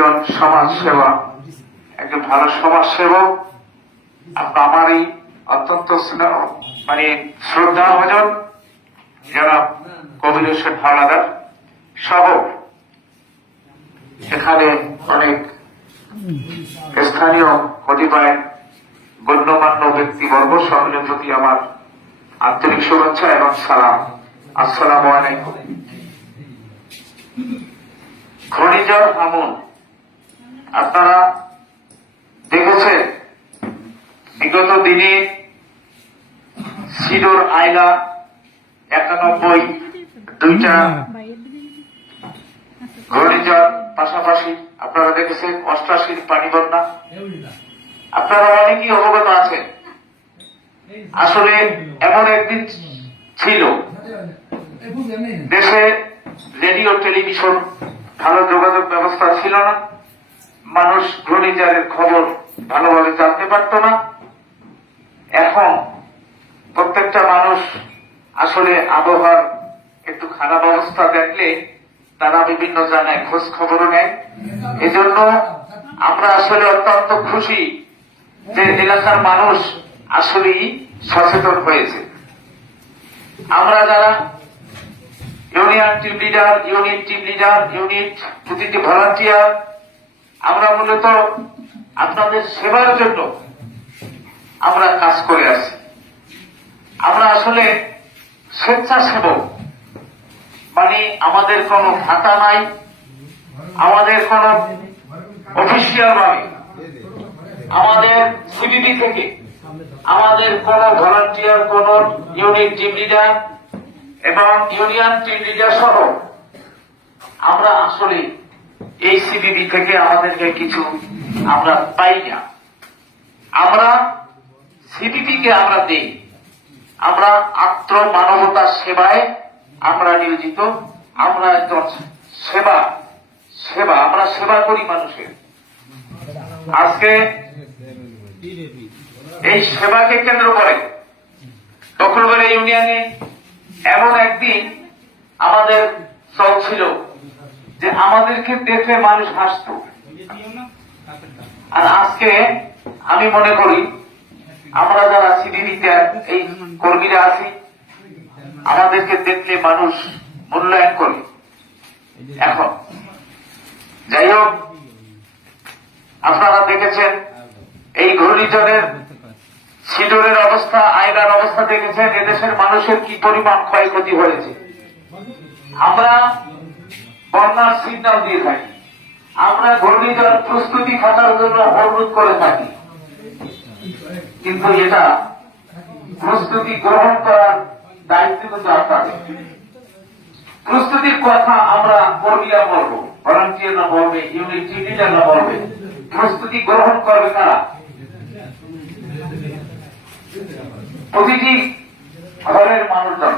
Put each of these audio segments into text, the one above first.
একজন সমাজ সেবা একজন ভালো সমাজ সেবক আপনার আমারই অত্যন্ত মানে শ্রদ্ধা ভজন যারা কবির হোসেন হাওলাদার সহ এখানে অনেক স্থানীয় কতিপয় গণ্যমান্য ব্যক্তিবর্গ সকলের প্রতি আমার আন্তরিক শুভেচ্ছা এবং সালাম। আসসালামু আলাইকুম। ঘূর্ণিঝড় আমন আপনারা দেখেছেন, বিগত দিনে সিডোর আইলা একানব্বই দুইটা ঘূর্ণিঝড় পাশাপাশি আপনারা দেখেছেন অষ্টাশির পানি বন্যা আপনারা অনেকেই অবগত আছেন। আসলে এমন একদিন ছিল। দেশে রেডিও, টেলিভিশন ভালো যোগাযোগ ব্যবস্থা ছিল না। মানুষ ঘূর্ণিঝড়ের খবর ভালোভাবে জানতে পারত না। এখন প্রত্যেকটা মানুষ আসলে আবহাওয়ার একটু খারাপ অবস্থা দেখলে তারা বিভিন্ন জায়গায় খোঁজ খবরও নেয়। এজন্য আমরা আসলে অত্যন্ত খুশি যে এলাকার মানুষ আসলেই সচেতন হয়েছে। আমরা যারা union team leader, unit team leader, unit প্রতিটি ভলান্টিয়ার আমরা মূলত আপনাদের সেবার জন্য আমরা কাজ করে আছি। আমরা আসলে স্বেচ্ছাসেবক। মানে আমাদের কোনো ভাতা নাই, আমাদের কোনো অফিসিয়াল ভাবে। আমাদের সিবিবি থেকে আমাদের কোন ভলান্টিয়ার কোন ইউনিট টিম লিডার এবং ইউনিয়ন টিম লিডার সহ আমরা আসলে এই সিবিবি থেকে আমাদেরকে কিছু আমরা পাই না। আমরা সিবিবি কে আমরা দেই। আমরা আত্ম মানবতা সেবায় আমরা নিয়োজিত। আমরা একজন সেবা সেবা, আমরা সেবা করি মানুষের। আজকে এই সেবাকে কেন্দ্র করে দখলবেড়া ইউনিয়নে এমন একদিন আমাদের চলছিল যে আমাদেরকে দেখে মানুষ হাসত। আর আজকে আমি মনে করি, আমরা যারা সিডিডিতে এই কর্মীরা আছি, আমাদেরকে দেখলে মানুষ মূল্যায়ন করে। এখন, যাই হোক, আপনারা দেখেছেন, এই ঘূর্ণিঝড়ের সিডোরের অবস্থা, আয়নার অবস্থা দেখেছেন, এদেশের মানুষের কি পরিমাণ ক্ষয়ক্ষতি হয়েছে। আমরা বন্যার সিগন্যাল দিয়ে থাকি। আমরা ঘূর্ণিঝড় প্রস্তুতি খাতার জন্য অনুরোধ করে থাকি। কিন্তু এটা প্রস্তুতি গ্রহণ করার দায়িত্ব কিন্তু আপনাদের। প্রস্তুতির কথা আমরা কর্মীরা বলব। ভলান্টিয়ার না বলবে ইউনিট লিডার না বলবে। প্রস্তুতি গ্রহণ করবে কারা? প্রতিটি ঘরের মানুষজন।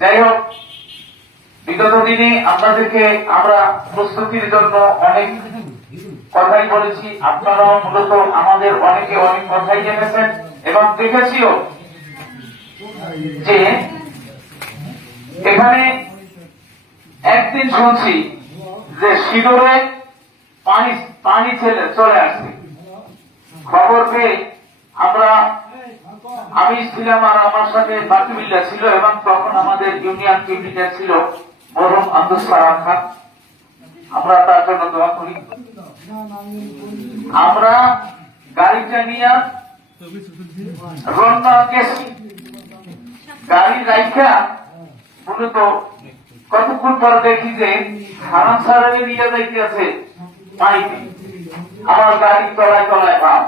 যাই হোক বিগত দিনে আপনাদেরকে আমরা প্রস্তুতির জন্য অনেক কথাই বলেছি। আপনারাও মূলত আমাদের অনেকে অনেক কথাই জেনেছেন এবং দেখেছিও যে এখানে একদিন শুনছি যে শিডোরে পানি পানি ছেলে চলে আসছে। খবর পেয়ে আমরা, আমি ছিলাম আর আমার সাথে বাকিবিল্লা ছিল এবং তখন আমাদের ইউনিয়ন লিডার ছিল। মরম আব্দুল সালাম খান আমরা তার জন্য দোয়া করি। আমরা গাড়িটা নিয়ে রওনা গেছি। গাড়ি রাইখা মূলত কতক্ষণ পর দেখি যে হারাম সারাবে নিয়ে যাইতেছে পানিতে আমার গাড়ি তলায় তলায় ভাব।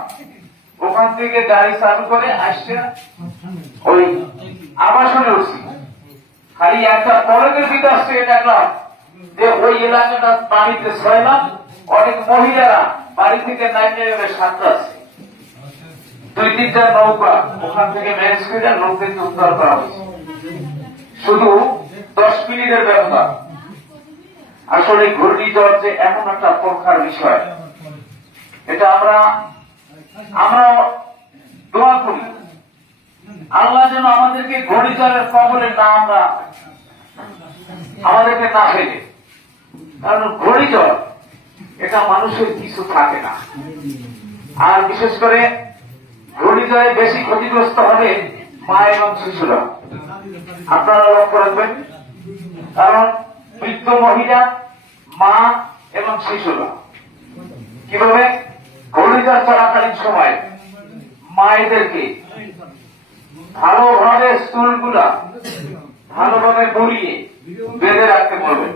ওখান থেকে গাড়ি চালু করে আসছে ওই আবাসনে উঠছি। খালি একটা পরকের বিকাশ থেকে দেখলাম যে ওই এলাকাটা পানিতে ছয়লাম অনেক মহিলারা বাড়ি থেকে নাইমে নেমে সাঁতরাচ্ছে দুই তিনটা নৌকা, ওখান থেকে ম্যানেজ করে লোকদেরকে উদ্ধার করা হয়েছে। শুধু দশ মিনিটের ব্যাপার আসলে ঘূর্ণিঝড় যে এমন একটা পরীক্ষার বিষয়, এটা আমরা আমরা দোয়া করি। আল্লাহ যেন আমাদেরকে ঘূর্ণিঝড়ের কবলে না আমরা আমাদেরকে না ফেলে কারণ ঘূর্ণিঝড় এটা মানুষের কিছু থাকে না। আর বিশেষ করে ঘূর্ণিঝড়ে বেশি ক্ষতিগ্রস্ত হবে মা এবং শিশুরা। আপনারা লক্ষ্য রাখবেন, কারণ বৃদ্ধ মহিলা, মা এবং শিশুরা। কীভাবে? ঘূর্ণিঝড় চলাকালীন সময় মায়েদেরকে ভালোভাবে স্কুলগুলা ভালোভাবে বলিয়ে বেঁধে রাখতে বলবেন